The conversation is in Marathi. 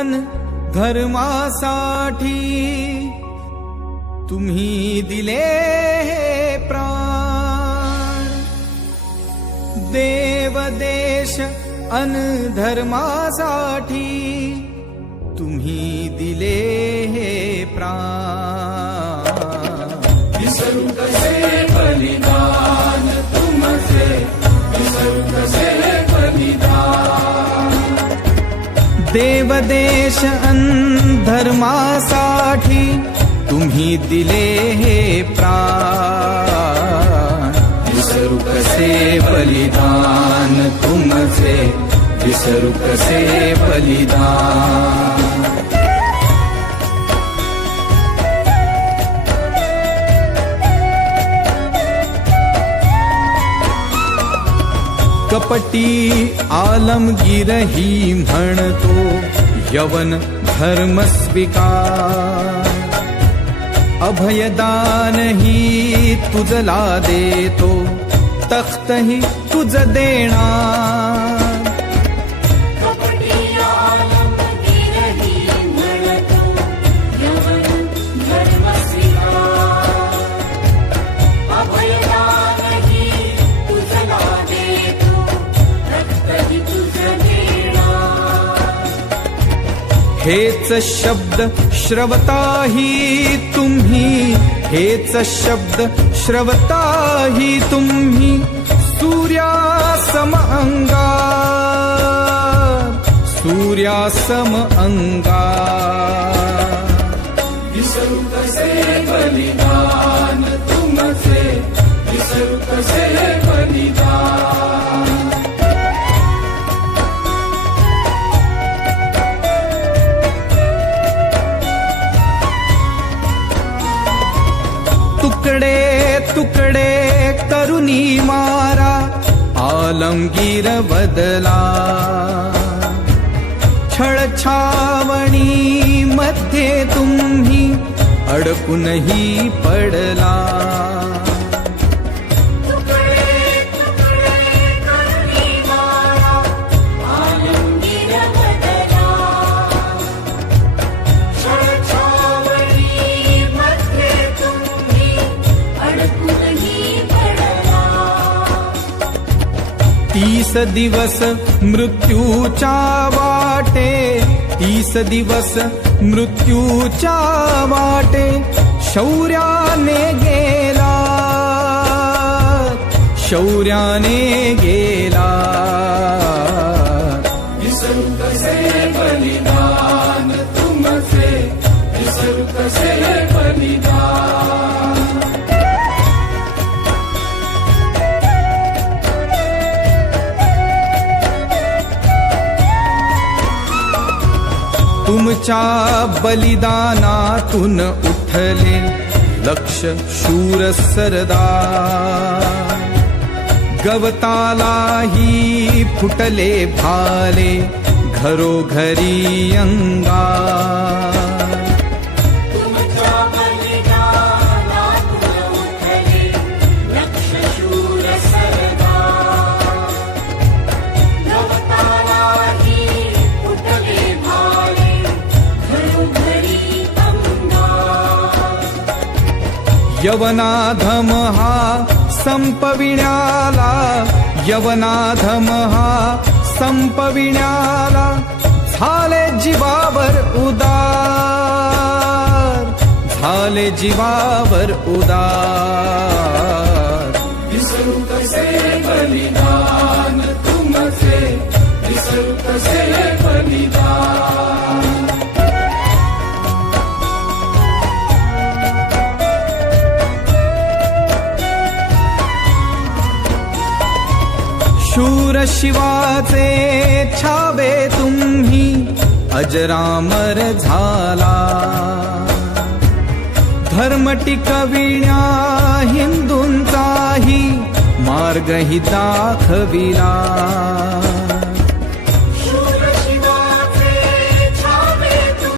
अन धर्मासाठी तुम्ही दिले हे प्राण। देव देश अन धर्मासाठी तुम्ही दिले हे प्राण। विसरू कसे बलिदान तुमचे, विसरू कसे बलिदान। देव देश अन धर्मासाठी तुम्ही दिले हे प्राण। विसरू कसे बलिदान तुमचे, विसरू कसे बलिदान। कपटी आलमगीरही म्हणतो यवन धर्म स्वीकार। अभयदानही तुझला देतो, तख्तही तुझ देणार। हेच शब्द श्रवताही तुम्ही, हेच शब्द श्रवताही तुम्ही। सूर्यासम अंगार, सूर्यासम अंगार। विसरू कसे बलिदान तुमचे, विसरू कसे बलिदान। तुकडे तुकडे करुनी मारा, आलमगीर बदला। छळछावणी मध्ये तुम्ही अडकूनही पडला। तीस दिवस मृत्यूच्या वाटे, 30 दिवस मृत्यूच्या वाटे शौर्याने गेला, शौर्याने गेला। विसरू कसे बलिदान तुमचे, विसरू कसे बलिदान। तुमच्या बलिदानातून उठले लक्ष शूर सरदार। गवतालाही फुटले भाले, घरोघरी अंगार। यवनाधम हा संपविण्याला, यवनाधम हा संपविण्याला झाले जीवावर उदार, झाले जीवावर उदार। विसरू कसे बलिदान तुमचे, विसरू कसे बलिदान। शूर शिवाचे छावे तुम्ही अजरामर झाला। धर्म टिकविण्या हिंदूंचाही मार्गही दाखविला।